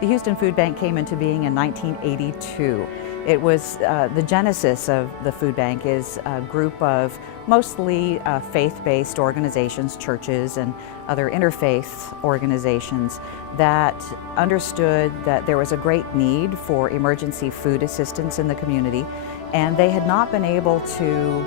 The Houston Food Bank came into being in 1982. It was the genesis of the food bank is a group of mostly faith-based organizations, churches and other interfaith organizations that understood that there was a great need for emergency food assistance in the community, and they had not been able to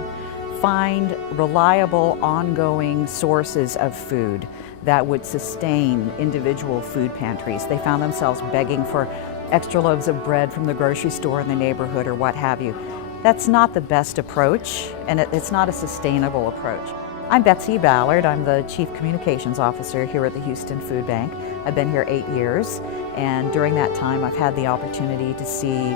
find reliable, ongoing sources of food that would sustain individual food pantries. They found themselves begging for extra loaves of bread from the grocery store in the neighborhood or what have you. That's not the best approach, and it's not a sustainable approach. I'm Betsy Ballard. I'm the Chief Communications Officer here at the Houston Food Bank. I've been here 8 years, and during that time I've had the opportunity to see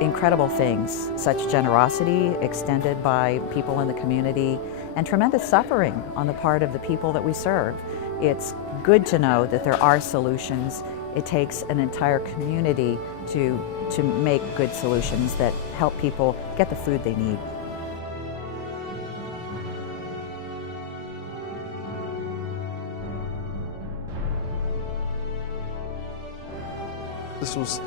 incredible things, such generosity extended by people in the community and tremendous suffering on the part of the people that we serve. It's good to know that there are solutions. It takes an entire community to make good solutions that help people get the food they need. This was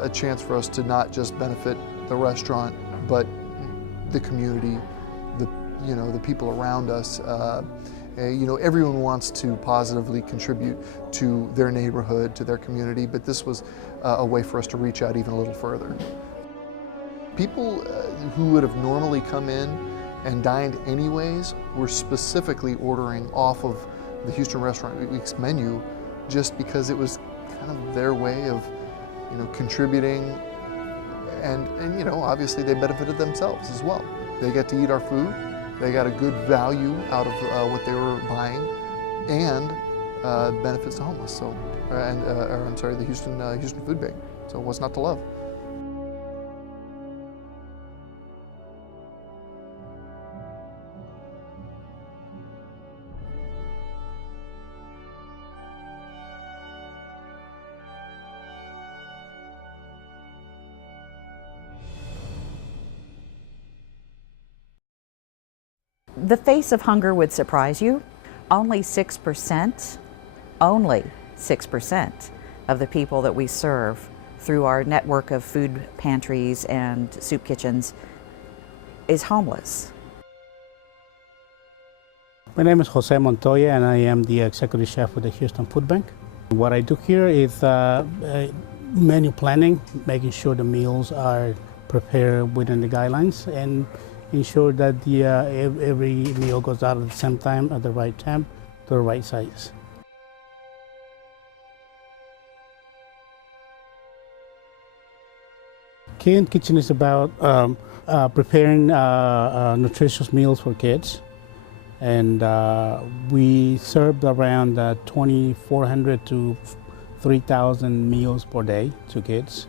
a chance for us to not just benefit the restaurant, but the community, the people around us. Everyone wants to positively contribute to their neighborhood, to their community, but this was a way for us to reach out even a little further. People who would have normally come in and dined anyways were specifically ordering off of the Houston Restaurant Week's menu just because it was kind of their way of contributing, and obviously they benefited themselves as well. They got to eat our food, they got a good value out of what they were buying, and benefits the homeless. So, the Houston Food Bank. So what's not to love? The face of hunger would surprise you. Only 6% of the people that we serve through our network of food pantries and soup kitchens is homeless. My name is Jose Montoya, and I am the executive chef of the Houston Food Bank. What I do here is menu planning, making sure the meals are prepared within the guidelines, and ensure that every meal goes out at the same time, at the right temp, to the right size. Kitchen is about preparing nutritious meals for kids, and we serve around 2,400 to 3,000 meals per day to kids.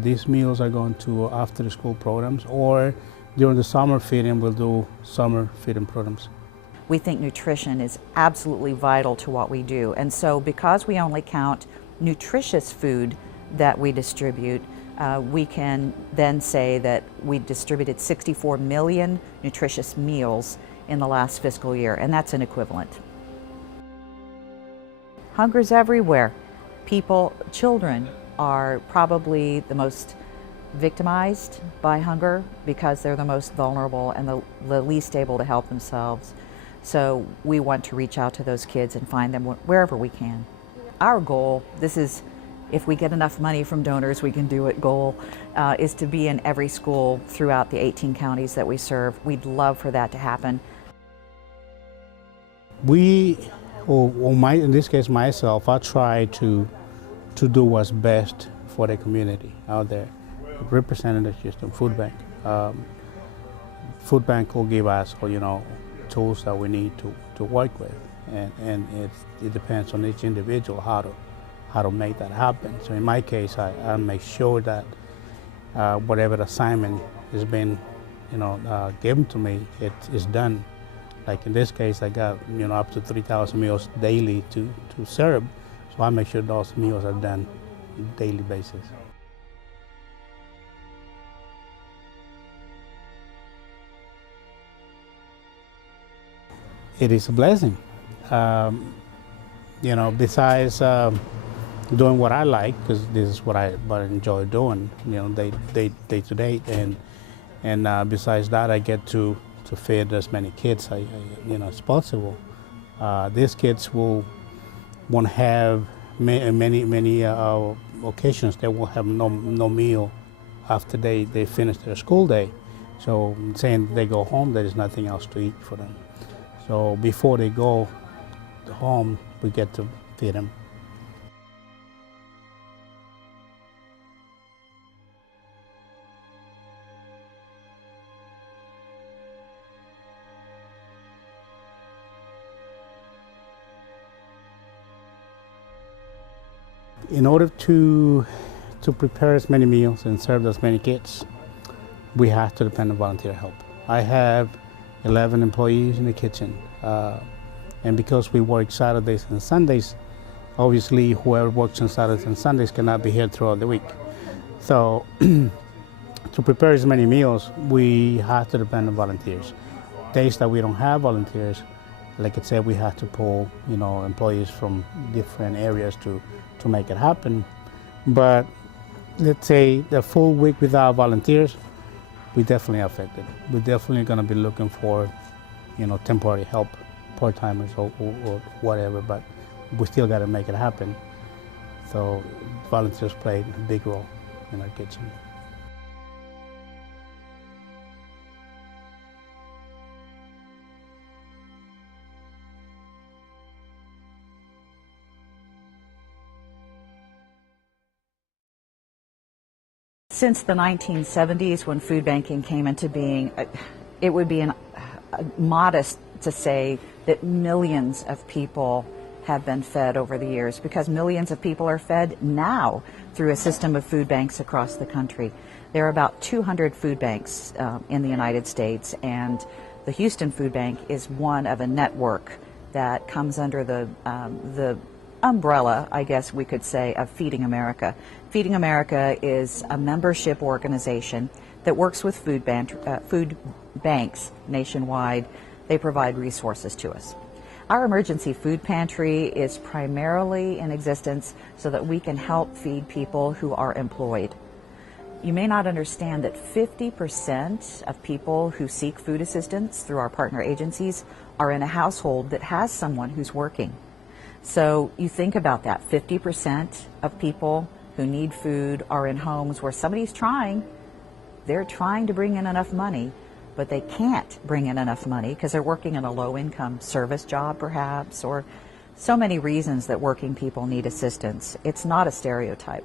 These meals are going to after-school programs, or during the summer feeding, we'll do summer feeding programs. We think nutrition is absolutely vital to what we do, and so because we only count nutritious food that we distribute, we can then say that we distributed 64 million nutritious meals in the last fiscal year, and that's an equivalent. Hunger's everywhere. Children are probably the most victimized by hunger because they're the most vulnerable and the least able to help themselves. So we want to reach out to those kids and find them wherever we can. Our goal, this is, if we get enough money from donors, we can do it goal, is to be in every school throughout the 18 counties that we serve. We'd love for that to happen. In this case myself, I try to do what's best for the community out there. Representing the Houston Food Bank. Food Bank will give us, tools that we need to work with, and it depends on each individual how to make that happen. So in my case, I make sure that whatever assignment has been, given to me, it is done. Like in this case, I got up to 3,000 meals daily to serve, so I make sure those meals are done on a daily basis. It is a blessing. Besides doing what I like, because this is what I enjoy doing, day to day, and besides that, I get to feed as many kids as possible. These kids won't have many occasions. They will have no meal after they finish their school day. So saying they go home, there is nothing else to eat for them. So before they go home, we get to feed them. In order to prepare as many meals and serve as many kids, we have to depend on volunteer help. I have 11 employees in the kitchen, and because we work Saturdays and Sundays, obviously whoever works on Saturdays and Sundays cannot be here throughout the week. So to prepare as many meals, we have to depend on volunteers. Days that we don't have volunteers, like I said, we have to pull employees from different areas to make it happen. But let's say the full week without volunteers, we're definitely affected. We're definitely going to be looking for temporary help, part-timers or whatever, but we still got to make it happen. So volunteers play a big role in our kitchen. Since the 1970s, when food banking came into being, it would be modest to say that millions of people have been fed over the years, because millions of people are fed now through a system of food banks across the country. There are about 200 food banks in the United States, and the Houston Food Bank is one of a network that comes under the umbrella, I guess we could say, of Feeding America. Feeding America is a membership organization that works with food banks nationwide. They provide resources to us. Our emergency food pantry is primarily in existence so that we can help feed people who are employed. You may not understand that 50% of people who seek food assistance through our partner agencies are in a household that has someone who's working. So you think about that, 50% of people who need food are in homes where somebody's they're trying to bring in enough money, but they can't bring in enough money because they're working in a low-income service job perhaps, or so many reasons that working people need assistance. It's not a stereotype.